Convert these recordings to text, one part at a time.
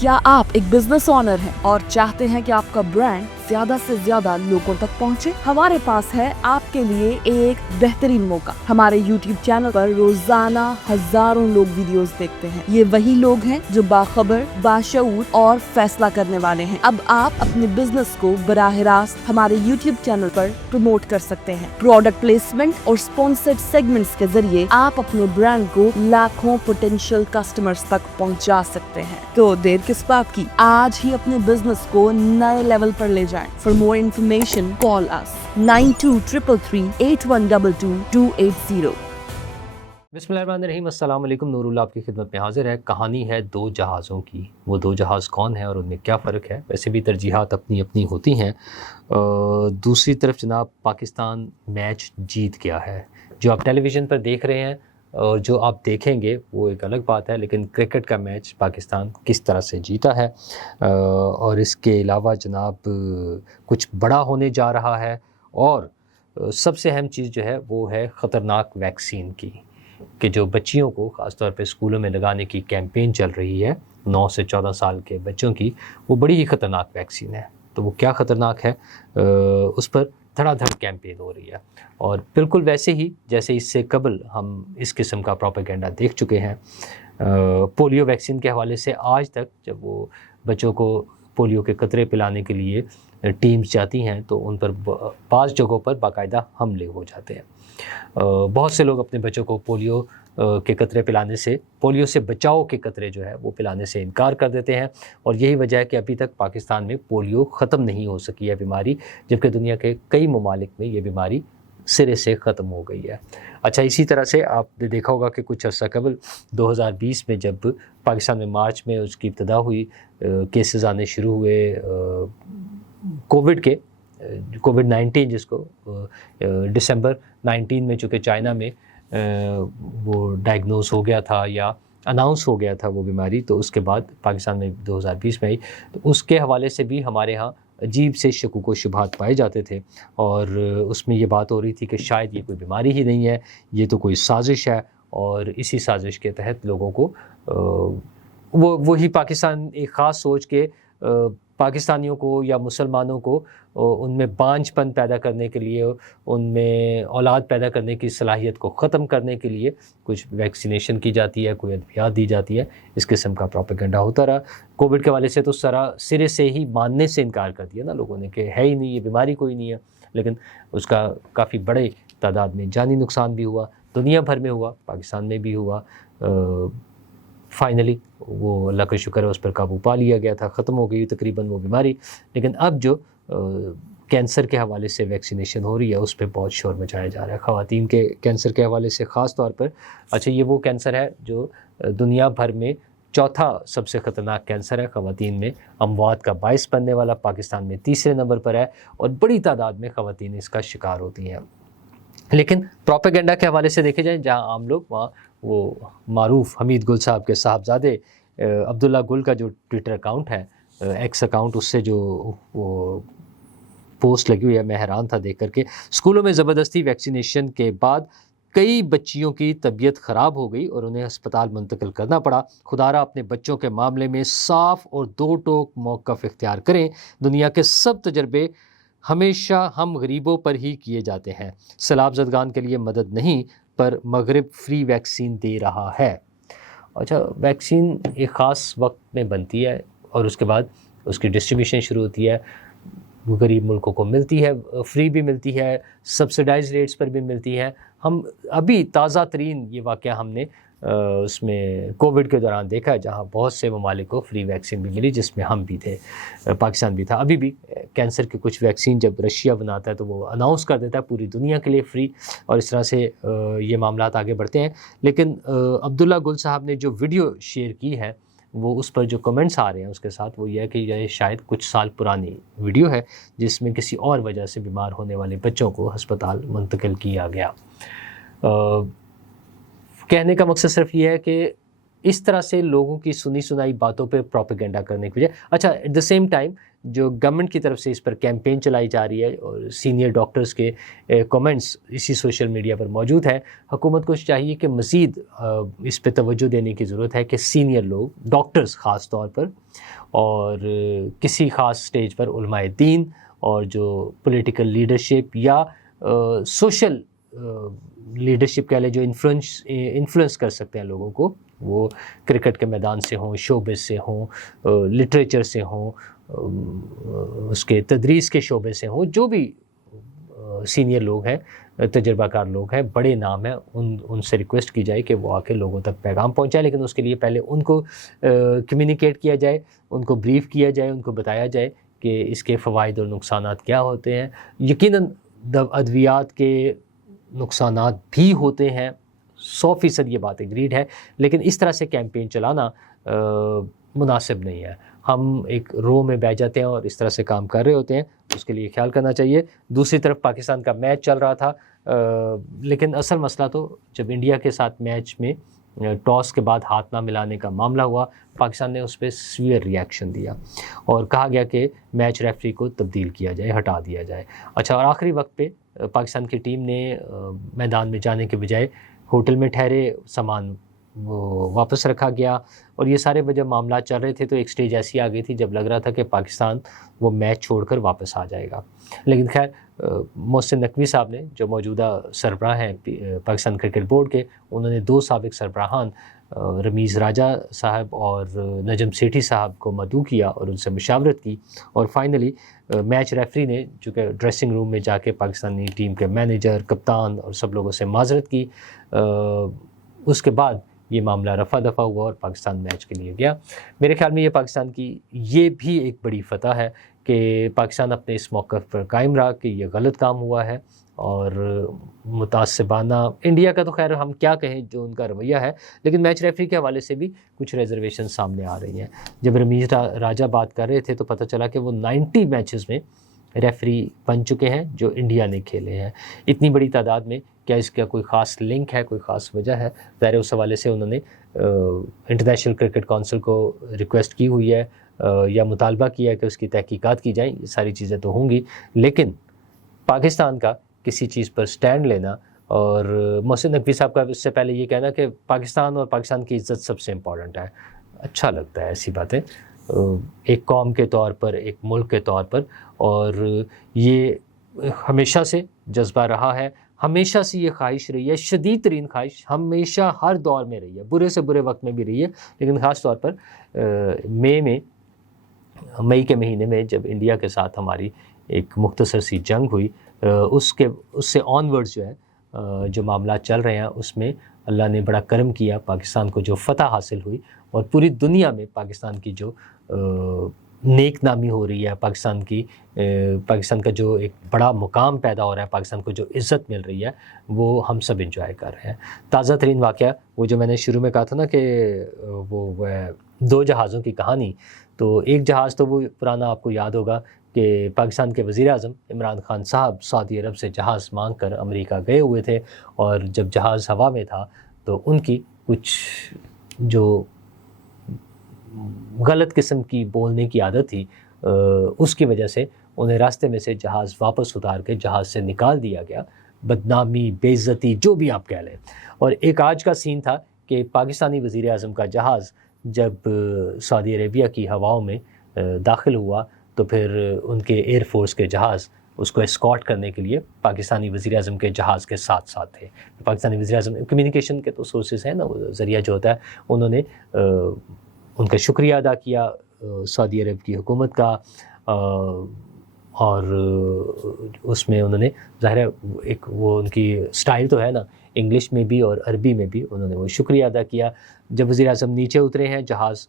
کیا آپ ایک بزنس اونر ہیں اور چاہتے ہیں کہ آپ کا برانڈ زیادہ سے زیادہ لوگوں تک پہنچے؟ ہمارے پاس ہے آپ کے لیے ایک بہترین موقع۔ ہمارے یوٹیوب چینل پر روزانہ ہزاروں لوگ ویڈیوز دیکھتے ہیں۔ یہ وہی لوگ ہیں جو باخبر، باشعور اور فیصلہ کرنے والے ہیں۔ اب آپ اپنے بزنس کو براہ راست ہمارے یوٹیوب چینل پر پروموٹ کر سکتے ہیں۔ پروڈکٹ پلیسمنٹ اور اسپانسرڈ سیگمنٹس کے ذریعے آپ اپنے برانڈ کو لاکھوں پوٹینشیل کسٹمرز تک پہنچا سکتے ہیں۔ تو دیر کس بات کی؟ آج ہی اپنے بزنس کو نئے لیول پر لے جائیں۔ For more information, call us 923338122280۔ بسم اللہ الرحمن الرحیم۔ السلام علیکم۔ نور اللہ آپ کی خدمت میں حاضر ہے۔ کہانی ہے دو جہازوں کی۔ وہ دو جہاز کون ہیں اور ان میں کیا فرق ہے؟ ویسے بھی ترجیحات اپنی اپنی ہوتی ہیں۔ دوسری طرف جناب پاکستان میچ جیت گیا ہے۔ جو آپ ٹیلی ویژن پر دیکھ رہے ہیں اور جو آپ دیکھیں گے وہ ایک الگ بات ہے، لیکن کرکٹ کا میچ پاکستان کس طرح سے جیتا ہے، اور اس کے علاوہ جناب کچھ بڑا ہونے جا رہا ہے، اور سب سے اہم چیز جو ہے وہ ہے خطرناک ویکسین کی، کہ جو بچیوں کو خاص طور پہ اسکولوں میں لگانے کی کیمپین چل رہی ہے 9 سے 14 سال کے بچوں کی، وہ بڑی ہی خطرناک ویکسین ہے۔ تو وہ کیا خطرناک ہے، اس پر دھڑا دھڑ کیمپین ہو رہی ہے، اور بالکل ویسے ہی جیسے اس سے قبل ہم اس قسم کا پروپیگنڈا دیکھ چکے ہیں۔ پولیو ویکسین کے حوالے سے آج تک جب وہ بچوں کو پولیو کے قطرے پلانے کے لیے ٹیمز جاتی ہیں تو ان پر بعض جگہوں پر باقاعدہ حملے ہو جاتے ہیں۔ بہت سے لوگ اپنے بچوں کو پولیو کے قطرے پلانے سے، پولیو سے بچاؤ کے قطرے جو ہے وہ پلانے سے انکار کر دیتے ہیں، اور یہی وجہ ہے کہ ابھی تک پاکستان میں پولیو ختم نہیں ہو سکی ہے بیماری، جبکہ دنیا کے کئی ممالک میں یہ بیماری سرے سے ختم ہو گئی ہے۔ اچھا، اسی طرح سے آپ نے دیکھا ہوگا کہ کچھ عرصہ قبل 2020 میں جب پاکستان میں مارچ میں اس کی ابتدا ہوئی، کیسز آنے شروع ہوئے کووڈ-19 جس کو دسمبر 19 میں، چونکہ چائنا میں وہ ڈائگنوز ہو گیا تھا یا اناؤنس ہو گیا تھا وہ بیماری، تو اس کے بعد پاکستان میں 2020 میں آئی، تو اس کے حوالے سے بھی ہمارے ہاں عجیب سے شکوک و شبہات پائے جاتے تھے، اور اس میں یہ بات ہو رہی تھی کہ شاید یہ کوئی بیماری ہی نہیں ہے، یہ تو کوئی سازش ہے، اور اسی سازش کے تحت لوگوں کو وہی پاکستان ایک خاص سوچ کے پاکستانیوں کو یا مسلمانوں کو ان میں بانجھ پن پیدا کرنے کے لیے، ان میں اولاد پیدا کرنے کی صلاحیت کو ختم کرنے کے لیے کچھ ویکسینیشن کی جاتی ہے، کوئی ادویات دی جاتی ہے، اس قسم کا پروپیگنڈا ہوتا رہا۔ کووڈ کے حوالے سے تو سرے سے ہی ماننے سے انکار کر دیا نا لوگوں نے کہ ہے ہی نہیں، یہ بیماری کوئی نہیں ہے، لیکن اس کا کافی بڑے تعداد میں جانی نقصان بھی ہوا، دنیا بھر میں ہوا، پاکستان میں بھی ہوا۔ فائنلی وہ اللہ کا شکر ہے اس پر قابو پا لیا گیا تھا، ختم ہو گئی تقریباً وہ بیماری، لیکن اب جو کینسر کے حوالے سے ویکسینیشن ہو رہی ہے اس پہ بہت شور مچایا جا رہا ہے، خواتین کے کینسر کے حوالے سے خاص طور پر۔ اچھا، یہ وہ کینسر ہے جو دنیا بھر میں چوتھا سب سے خطرناک کینسر ہے، خواتین میں اموات کا باعث بننے والا، پاکستان میں تیسرے نمبر پر ہے، اور بڑی تعداد میں خواتین اس کا شکار ہوتی ہیں۔ لیکن پروپیگنڈا کے حوالے سے دیکھے جائیں، جہاں عام لوگ، وہاں وہ معروف حمید گل صاحب کے صاحبزادے عبداللہ گل کا جو ٹویٹر اکاؤنٹ ہے، ایکس اکاؤنٹ، اس سے جو وہ پوسٹ لگی ہوئی ہے، میں حیران تھا دیکھ کر کے۔ اسکولوں میں زبردستی ویکسینیشن کے بعد کئی بچیوں کی طبیعت خراب ہو گئی اور انہیں ہسپتال منتقل کرنا پڑا۔ خدارا اپنے بچوں کے معاملے میں صاف اور دو ٹوک موقف اختیار کریں۔ دنیا کے سب تجربے ہمیشہ ہم غریبوں پر ہی کیے جاتے ہیں۔ سیلاب زدگان کے لیے مدد نہیں، پر مغرب فری ویکسین دے رہا ہے۔ اچھا، ویکسین ایک خاص وقت میں بنتی ہے اور اس کے بعد اس کی ڈسٹریبیوشن شروع ہوتی ہے، غریب ملکوں کو ملتی ہے، فری بھی ملتی ہے، سبسڈائز ریٹس پر بھی ملتی ہے۔ ہم ابھی تازہ ترین یہ واقعہ ہم نے اس میں کووڈ کے دوران دیکھا ہے، جہاں بہت سے ممالک کو فری ویکسین بھی ملی، جس میں ہم بھی تھے، پاکستان بھی تھا۔ ابھی بھی کینسر کی کچھ ویکسین جب رشیا بناتا ہے تو وہ اناؤنس کر دیتا ہے پوری دنیا کے لیے فری، اور اس طرح سے یہ معاملات آگے بڑھتے ہیں۔ لیکن عبداللہ گل صاحب نے جو ویڈیو شیئر کی ہے، وہ اس پر جو کمنٹس آ رہے ہیں اس کے ساتھ، وہ یہ ہے کہ یہ شاید کچھ سال پرانی ویڈیو ہے جس میں کسی اور وجہ سے بیمار ہونے والے بچوں کو ہسپتال منتقل کیا گیا۔ کہنے کا مقصد صرف یہ ہے کہ اس طرح سے لوگوں کی سنی سنائی باتوں پہ پروپیگنڈا کرنے کی وجہ، اچھا ایٹ دا سیم ٹائم جو گورنمنٹ کی طرف سے اس پر کیمپین چلائی جا رہی ہے اور سینئر ڈاکٹرز کے کومنٹس اسی سوشل میڈیا پر موجود ہیں، حکومت کو چاہیے کہ مزید اس پہ توجہ دینے کی ضرورت ہے کہ سینئر لوگ، ڈاکٹرز خاص طور پر، اور کسی خاص سٹیج پر علماء دین اور جو پولیٹیکل لیڈرشپ یا سوشل لیڈرشپ کہہ لیں، جو انفلوئنس کر سکتے ہیں لوگوں کو، وہ کرکٹ کے میدان سے ہوں، شوبز سے ہوں، لٹریچر سے ہوں، اس کے تدریس کے شعبے سے ہوں، جو بھی سینئر لوگ ہیں، تجربہ کار لوگ ہیں، بڑے نام ہیں، ان سے ریکویسٹ کی جائے کہ وہ آ کے لوگوں تک پیغام پہنچائے، لیکن اس کے لیے پہلے ان کو کمیونیکیٹ کیا جائے، ان کو بریف کیا جائے، ان کو بتایا جائے کہ اس کے فوائد اور نقصانات کیا ہوتے ہیں۔ یقیناً ادویات کے نقصانات بھی ہوتے ہیں، 100% یہ بات اگریڈ ہے، لیکن اس طرح سے کیمپین چلانا مناسب نہیں ہے۔ ہم ایک رو میں بیٹھ جاتے ہیں اور اس طرح سے کام کر رہے ہوتے ہیں، اس کے لیے خیال کرنا چاہیے۔ دوسری طرف پاکستان کا میچ چل رہا تھا، لیکن اصل مسئلہ تو جب انڈیا کے ساتھ میچ میں ٹاس کے بعد ہاتھ نہ ملانے کا معاملہ ہوا، پاکستان نے اس پہ سیویئر ریئیکشن دیا اور کہا گیا کہ میچ ریفری کو تبدیل کیا جائے، ہٹا دیا جائے۔ اچھا، اور آخری وقت پہ پاکستان کی ٹیم نے میدان میں جانے کے بجائے ہوٹل میں ٹھہرے، سامان وہ واپس رکھا گیا، اور یہ سارے جب معاملات چل رہے تھے تو ایک سٹیج ایسی آ گئی تھی جب لگ رہا تھا کہ پاکستان وہ میچ چھوڑ کر واپس آ جائے گا۔ لیکن خیر، محسن نقوی صاحب نے، جو موجودہ سربراہ ہیں پاکستان کرکٹ بورڈ کے، انہوں نے 2 سابق سربراہان رمیز راجہ صاحب اور نجم سیٹھی صاحب کو مدعو کیا اور ان سے مشاورت کی، اور فائنلی میچ ریفری نے جو کہ ڈریسنگ روم میں جا کے پاکستانی ٹیم کے مینیجر، کپتان اور سب لوگوں سے معذرت کی۔ اس کے بعد یہ معاملہ رفع دفع ہوا اور پاکستان میچ کے لیے گیا۔ میرے خیال میں یہ پاکستان کی یہ بھی ایک بڑی فتح ہے کہ پاکستان اپنے اس موقف پر قائم رہا کہ یہ غلط کام ہوا ہے، اور متعصبانہ انڈیا کا تو خیر ہم کیا کہیں جو ان کا رویہ ہے، لیکن میچ ریفری کے حوالے سے بھی کچھ ریزرویشن سامنے آ رہی ہیں۔ جب رمیز راجہ بات کر رہے تھے تو پتہ چلا کہ وہ 90 میچز میں ریفری بن چکے ہیں جو انڈیا نے کھیلے ہیں۔ اتنی بڑی تعداد میں کیا اس کا کوئی خاص لنک ہے، کوئی خاص وجہ ہے؟ ظاہر اس حوالے سے انہوں نے انٹرنیشنل کرکٹ کونسل کو ریکویسٹ کی ہوئی ہے یا مطالبہ کیا ہے کہ اس کی تحقیقات کی جائیں۔ یہ ساری چیزیں تو ہوں گی، لیکن پاکستان کا کسی چیز پر سٹینڈ لینا، اور محسن نقوی صاحب کا اس سے پہلے یہ کہنا کہ پاکستان اور پاکستان کی عزت سب سے امپورٹنٹ ہے، اچھا لگتا ہے ایسی باتیں ایک قوم کے طور پر، ایک ملک کے طور پر، اور یہ ہمیشہ سے جذبہ رہا ہے، ہمیشہ سے یہ خواہش رہی ہے، شدید ترین خواہش ہمیشہ ہر دور میں رہی ہے، برے سے برے وقت میں بھی رہی ہے، لیکن خاص طور پر مئی کے مہینے میں جب انڈیا کے ساتھ ہماری ایک مختصر سی جنگ ہوئی، اس سے آن ورڈز جو ہے جو معاملات چل رہے ہیں، اس میں اللہ نے بڑا کرم کیا، پاکستان کو جو فتح حاصل ہوئی اور پوری دنیا میں پاکستان کی جو نیک نامی ہو رہی ہے، پاکستان کا جو ایک بڑا مقام پیدا ہو رہا ہے، پاکستان کو جو عزت مل رہی ہے، وہ ہم سب انجوائے کر رہے ہیں۔ تازہ ترین واقعہ وہ جو میں نے شروع میں کہا تھا نا کہ وہ 2 جہازوں کی کہانی، تو ایک جہاز تو وہ پرانا آپ کو یاد ہوگا کہ پاکستان کے وزیر اعظم عمران خان صاحب سعودی عرب سے جہاز مانگ کر امریکہ گئے ہوئے تھے، اور جب جہاز ہوا میں تھا تو ان کی کچھ جو غلط قسم کی بولنے کی عادت تھی، اس کی وجہ سے انہیں راستے میں سے جہاز واپس اتار کے جہاز سے نکال دیا گیا، بدنامی، بے عزتی، جو بھی آپ کہہ لیں۔ اور ایک آج کا سین تھا کہ پاکستانی وزیر اعظم کا جہاز جب سعودی عربیہ کی ہواؤں میں داخل ہوا تو پھر ان کے ایئر فورس کے جہاز اس کو اسکارٹ کرنے کے لیے پاکستانی وزیر اعظم کے جہاز کے ساتھ ساتھ تھے۔ پاکستانی وزیر اعظم کمیونیکیشن کے تو سورسز ہیں نا، وہ ذریعہ جو ہوتا ہے، انہوں نے ان کا شکریہ ادا کیا سعودی عرب کی حکومت کا، اور اس میں انہوں نے ظاہر ہے ایک وہ ان کی سٹائل تو ہے نا، انگلش میں بھی اور عربی میں بھی انہوں نے وہ شکریہ ادا کیا۔ جب وزیر اعظم نیچے اترے ہیں، جہاز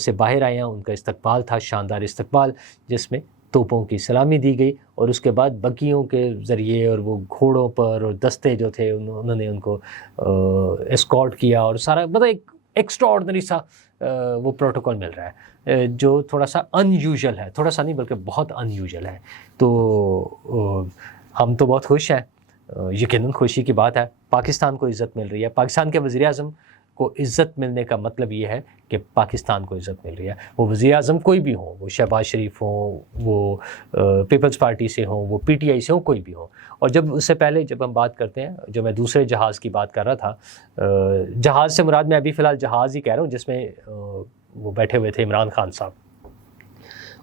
سے باہر آئے ہیں، ان کا استقبال تھا، شاندار استقبال، جس میں توپوں کی سلامی دی گئی، اور اس کے بعد بگیوں کے ذریعے اور وہ گھوڑوں پر اور دستے جو تھے انہوں نے ان کو اسکارٹ کیا، اور سارا مطلب ایک ایکسٹرا آرڈنری سا وہ پروٹوکول مل رہا ہے جو تھوڑا سا ان یوزول ہے، تھوڑا سا نہیں بلکہ بہت ان یوزول ہے۔ تو ہم تو بہت خوش ہیں، یقیناً خوشی کی بات ہے، پاکستان کو عزت مل رہی ہے، پاکستان کے وزیر اعظم کو عزت ملنے کا مطلب یہ ہے کہ پاکستان کو عزت مل رہی ہے. وہ وزیر اعظم کوئی بھی ہوں، وہ شہباز شریف ہوں، وہ پیپلز پارٹی سے ہوں، وہ پی ٹی آئی سے ہوں، کوئی بھی ہوں. اور جب اس سے پہلے جب ہم بات کرتے ہیں، جو میں دوسرے جہاز کی بات کر رہا تھا، جہاز سے مراد میں ابھی فی الحال جہاز ہی کہہ رہا ہوں جس میں وہ بیٹھے ہوئے تھے عمران خان صاحب.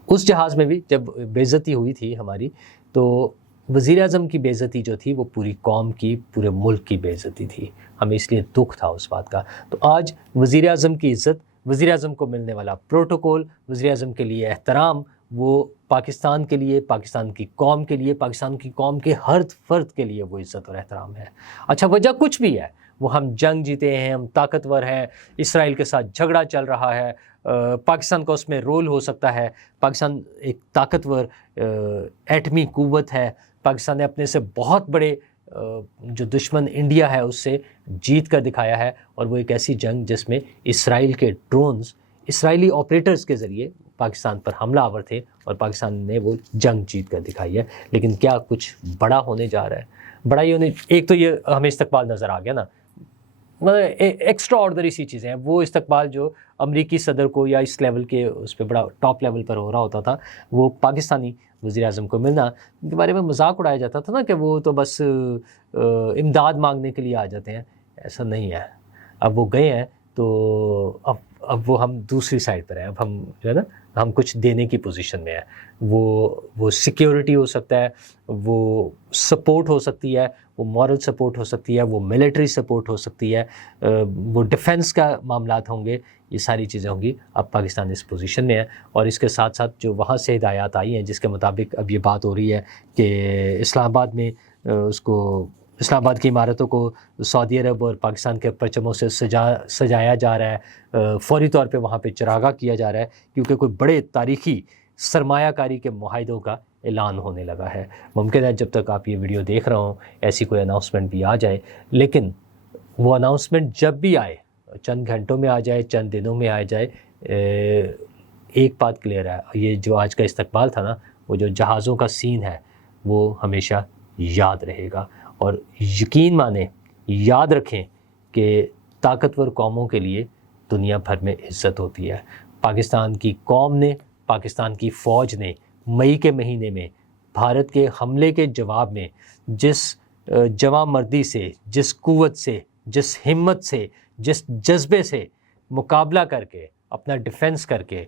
اس جہاز میں بھی جب بے عزتی ہوئی تھی ہماری، تو وزیر اعظم کی بے عزتی جو تھی وہ پوری قوم کی، پورے ملک کی بے عزتی تھی. ہمیں اس لیے دکھ تھا اس بات کا. تو آج وزیر اعظم کی عزت، وزیر اعظم کو ملنے والا پروٹوکول، وزیر اعظم کے لیے احترام، وہ پاکستان کے لیے، پاکستان کی قوم کے لیے، پاکستان کی قوم کے ہر فرد کے لیے وہ عزت اور احترام ہے. اچھا وجہ کچھ بھی ہے، وہ ہم جنگ جیتے ہیں، ہم طاقتور ہیں، اسرائیل کے ساتھ جھگڑا چل رہا ہے، پاکستان کا اس میں رول ہو سکتا ہے، پاکستان ایک طاقتور ایٹمی قوت ہے، پاکستان نے اپنے سے بہت بڑے جو دشمن انڈیا ہے اس سے جیت کر دکھایا ہے. اور وہ ایک ایسی جنگ جس میں اسرائیل کے ڈرونز اسرائیلی آپریٹرز کے ذریعے پاکستان پر حملہ آور تھے اور پاکستان نے وہ جنگ جیت کر دکھائی ہے. لیکن کیا کچھ بڑا ہونے جا رہا ہے؟ بڑا ہی ہونے، ایک تو یہ ہمیں استقبال نظر آ گیا نا، مطلب ایکسٹرا آرڈنری سی چیزیں ہیں. وہ استقبال جو امریکی صدر کو یا اس لیول کے اس پہ بڑا ٹاپ لیول پر ہو رہا ہوتا تھا، وہ پاکستانی وزیر اعظم کو ملنا، ان کے بارے میں مذاق اڑایا جاتا تھا نا کہ وہ تو بس امداد مانگنے کے لیے آ جاتے ہیں. ایسا نہیں ہے. اب وہ گئے ہیں تو اب وہ ہم دوسری سائڈ پر ہیں. اب ہم جو ہے نا، ہم کچھ دینے کی پوزیشن میں ہیں. وہ سیکیورٹی ہو سکتا ہے، وہ سپورٹ ہو سکتی ہے، وہ مورل سپورٹ ہو سکتی ہے، وہ ملٹری سپورٹ ہو سکتی ہے، وہ ڈیفنس کا معاملات ہوں گے. یہ ساری چیزیں ہوں گی. اب پاکستان اس پوزیشن میں ہے. اور اس کے ساتھ ساتھ جو وہاں سے ہدایات آئی ہیں جس کے مطابق اب یہ بات ہو رہی ہے کہ اسلام آباد میں اسلام آباد کی عمارتوں کو سعودی عرب اور پاکستان کے پرچموں سے سجایا جا رہا ہے، فوری طور پہ وہاں پہ چراغاں کیا جا رہا ہے، کیونکہ کوئی بڑے تاریخی سرمایہ کاری کے معاہدوں کا اعلان ہونے لگا ہے. ممکن ہے جب تک آپ یہ ویڈیو دیکھ رہا ہوں ایسی کوئی اناؤنسمنٹ بھی آ جائے، لیکن وہ اناؤنسمنٹ جب بھی آئے، چند گھنٹوں میں آ جائے، چند دنوں میں آ جائے، ایک بات کلیئر ہے، یہ جو آج کا استقبال تھا نا، وہ جو جہازوں کا سین ہے وہ ہمیشہ یاد رہے گا. اور یقین مانیں، یاد رکھیں کہ طاقتور قوموں کے لیے دنیا بھر میں عزت ہوتی ہے. پاکستان کی قوم نے، پاکستان کی فوج نے مئی کے مہینے میں بھارت کے حملے کے جواب میں جس جواں مردی سے، جس قوت سے، جس ہمت سے، جس جذبے سے مقابلہ کر کے، اپنا ڈیفنس کر کے،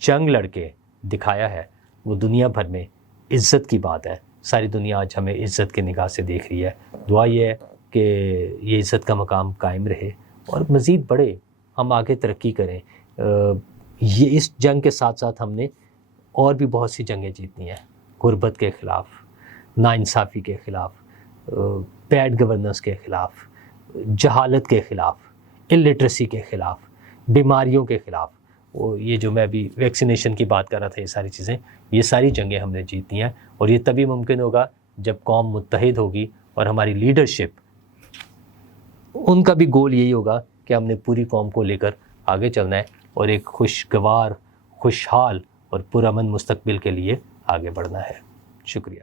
جنگ لڑ کے دکھایا ہے، وہ دنیا بھر میں عزت کی بات ہے. ساری دنیا آج ہمیں عزت کی نگاہ سے دیکھ رہی ہے. دعا یہ ہے کہ یہ عزت کا مقام قائم رہے اور مزید بڑھے، ہم آگے ترقی کریں. یہ اس جنگ کے ساتھ ساتھ ہم نے اور بھی بہت سی جنگیں جیتنی ہیں. غربت کے خلاف، ناانصافی کے خلاف، بیڈ گورننس کے خلاف، جہالت کے خلاف، الٹریسی کے خلاف، بیماریوں کے خلاف. یہ جو میں ابھی ویکسینیشن کی بات کر رہا تھا، یہ ساری چیزیں، یہ ساری جنگیں ہم نے جیتنی ہیں. اور یہ تبھی ممکن ہوگا جب قوم متحد ہوگی اور ہماری لیڈرشپ، ان کا بھی گول یہی ہوگا کہ ہم نے پوری قوم کو لے کر آگے چلنا ہے اور ایک خوشگوار، خوشحال اور پرامن مستقبل کے لیے آگے بڑھنا ہے. شکریہ.